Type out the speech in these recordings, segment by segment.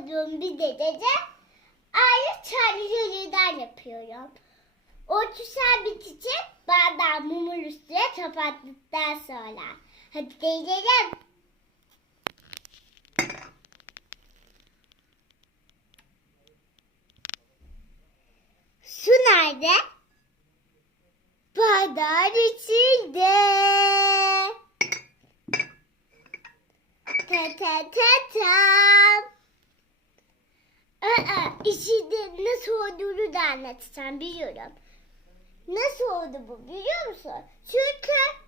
yapmadığım bir de de ayrı çarşıcıdan yapıyorum. Ortusal bitecek bardağı mumun üstüne kapattıktan sonra. Hadi deneyelim. Su nerede? Bardağın içinde. Ta ta ta tam. Aa, içinde nasıl olduğunu da anlatacağım biliyorum. Nasıl oldu bu biliyor musun? Çünkü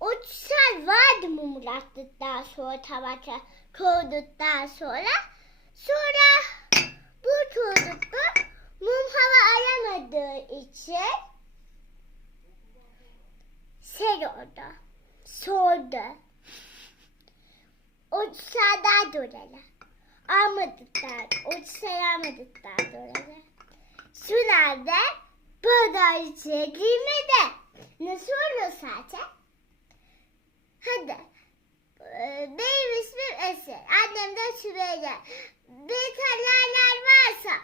o çisel vardı mumlattıktan sonra tabaka koyduktan sonra. Sonra bu koydukta mum hava aramadığı için şey oldu. Sordu. O çiselden dolayı almadıklar, o çiçeği almadıklar dolayı. Sülerde buğdaycıya girmedi. Nasıl olur zaten? Hadi. Ee, Benim ismim Esir. Annem de Süreyya. Bir taneler varsa